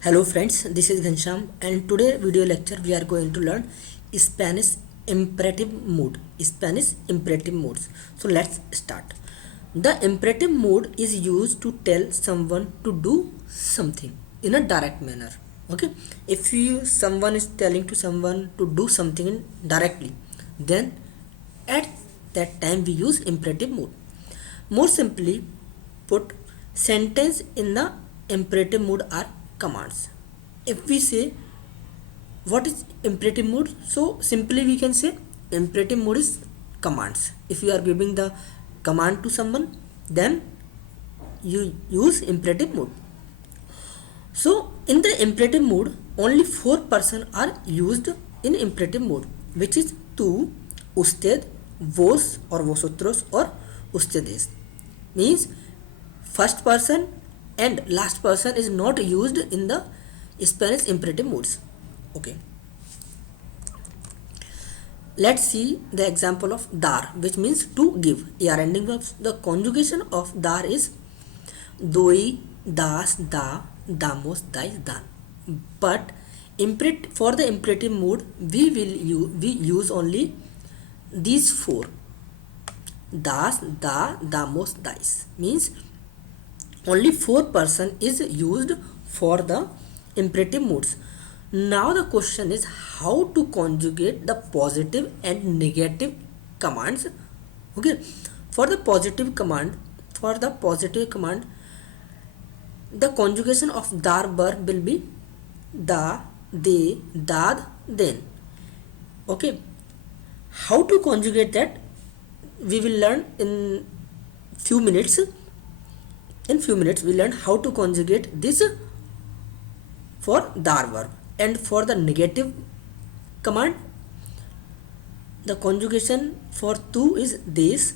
Hello friends, this is Ghansham and today video lecture we are going to learn Spanish imperative mood. Spanish imperative moods. So let's start. The imperative mood is used to tell someone to do something in a direct manner. Okay, if someone is telling to someone to do something directly, then at that time we use imperative mood. More simply put, sentence in the imperative mood are commands. If we say what is imperative mood, so simply we can say imperative mood is commands. If you are giving the command to someone, then you use imperative mood. So in the imperative mood, only four persons are used in imperative mode, which is tu, usted, vos or vosotros or ustedes. Means first person and last person is not used in the Spanish imperative moods. Okay. Let's see the example of dar, which means to give. ER ending verbs. The conjugation of dar is doi, das, da, damos, dais, dan. But for the imperative mood, we use only these four: das, da, damos, dais. Means only four person is used for the imperative moods. Now the question is how to conjugate the positive and negative commands. Okay, for the positive command, the conjugation of dar verb will be da, de, dad, then. Okay, how to conjugate that we will learn in few minutes. In few minutes we learn how to conjugate this for dar verb. And for the negative command, the conjugation for tu is des,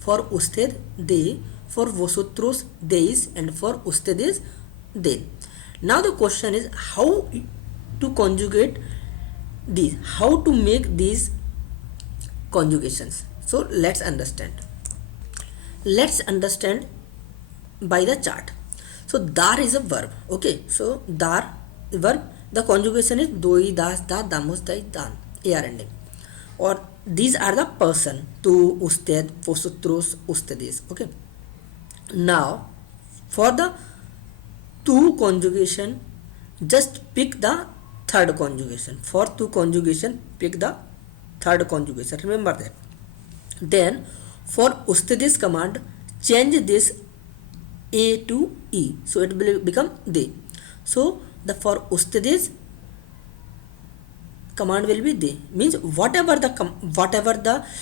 for usted de, for vosotros deis, and for ustedes den. Now the question is how to conjugate these, how to make these conjugations. So let's understand by the chart. So dar is a verb. Okay, so dar verb, the conjugation is doi, das, da, damos, dai, dan, AR ending. Or these are the person: tu, usted, vosotros, ustedes. Okay, now for the tu conjugation, just pick the third conjugation. For tu conjugation, pick the third conjugation, remember that. Then for ustedes command, change this a to e, so it will become de. So the for ustedes command will be de, means whatever the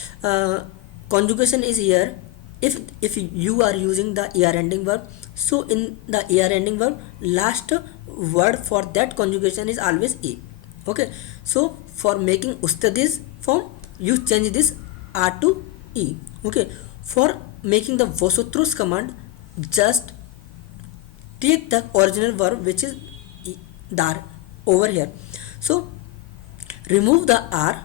conjugation is here. If you are using the er ending verb, so in the er ending verb last word for that conjugation is always a. Okay, so for making ustedes form, you change this a to e. Okay, for making the vosotros command, just take the original verb which is dar over here. So remove the r,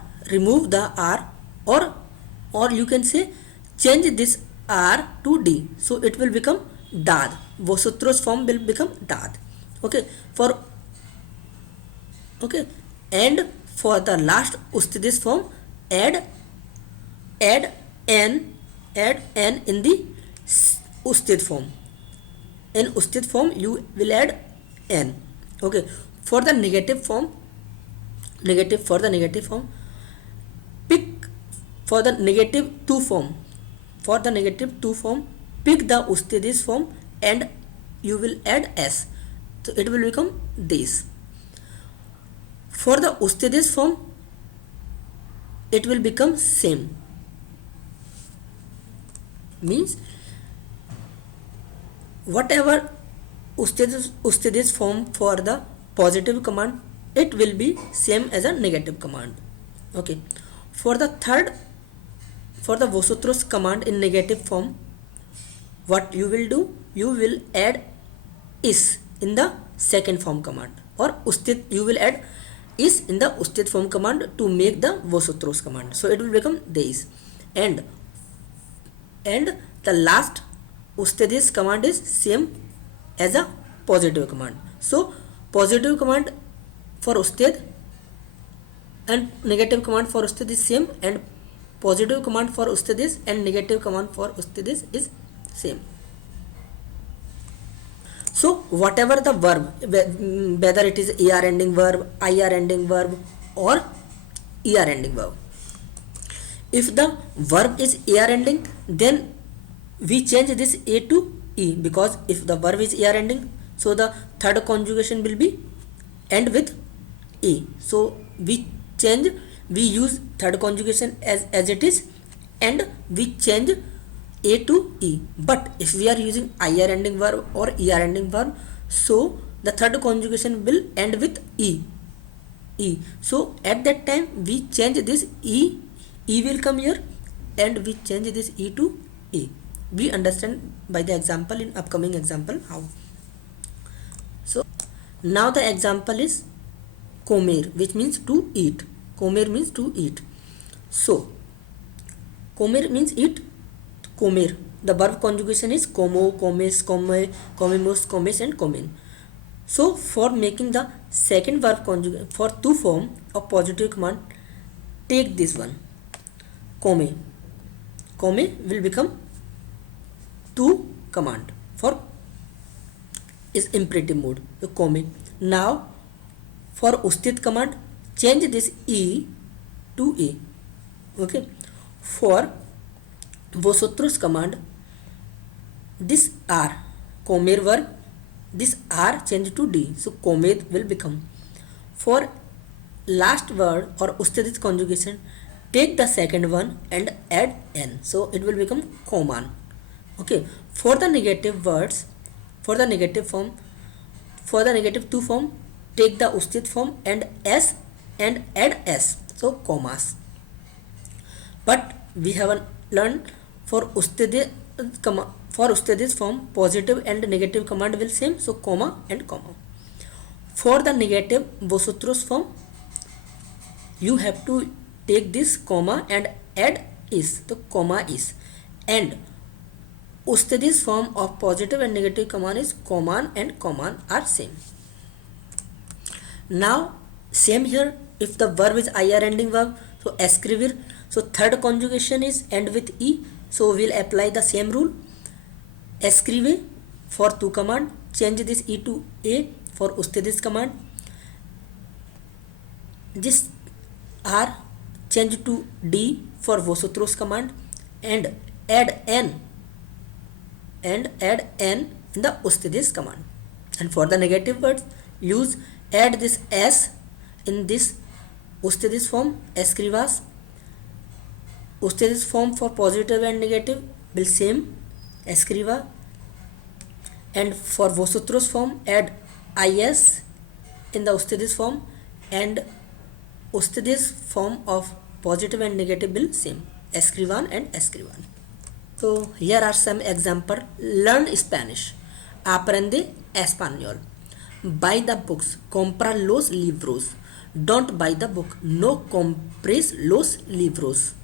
or you can say change this r to d, so it will become dad. Vosotros form will become dad. Okay, and for the last ustedes form, add n in the usted form. In usted form you will add n. Okay, for the negative form, pick for the negative two form. For the negative two form, pick the ustedes form and you will add s, so it will become this. For the ustedes form, it will become same, means whatever ustedes form for the positive command, it will be same as a negative command. Okay, for the vosotros command in negative form, what you will do, you will add is in the second form command, or usted, you will add is in the usted form command to make the vosotros command, so it will become deis. And the last ustedes command is same as a positive command, so positive command for usted and negative command for usted is same, and positive command for usted is and negative command for usted is same. So whatever the verb, whether it is er ending verb, ir ending verb, or er ending verb, if the verb is er ending, then we change this a to e, because if the verb is er ending, so the third conjugation will be end with e. So we use third conjugation as it is, and we change a to e. But if we are using ir ending verb or er ending verb, so the third conjugation will end with e. So at that time we change this e will come here, and we change this e to e. We understand by the example in upcoming example how. So now the example is comer, which means to eat. Comer means to eat. So comer means eat. Comer, the verb conjugation is como, comes, come, comemos, comes, and comen. So for making the second verb conjugation for two form of positive command, take this one come. Come will become to command for is imperative mode. So come. Now for usted command, change this e to a. Okay. For vosotros command, this r, comer verb, this r change to d, so comed will become. For last word or usted conjugation, take the second one and add n, so it will become coman. Okay. For the negative words, for the negative form, for the negative two form, take the usted form and s and add s, so commas. But we have learned for ustedis form, positive and negative command will same, so comma and comma. For the negative vosotros form, you have to take this comma and add is, so comma is. And ustedis form of positive and negative command is command and command are same. Now same here, if the verb is ir ending verb, so escribir, so third conjugation is end with e, so we'll apply the same rule. Escribe for two command, change this e to a. For ustedes command, this r change to d for vosotros command, and add n in the ustedes command. And for the negative words, use add this s in this ustedes form, escribas. Ustedes form for positive and negative will same, escriba. And for vosotros form, add is in the ustedes form, and ustedes form of positive and negative will same, escriban and escriban. So here are some example. Learn Spanish. Aprende español. Buy the books. Compra los libros. Don't buy the book. No compres los libros.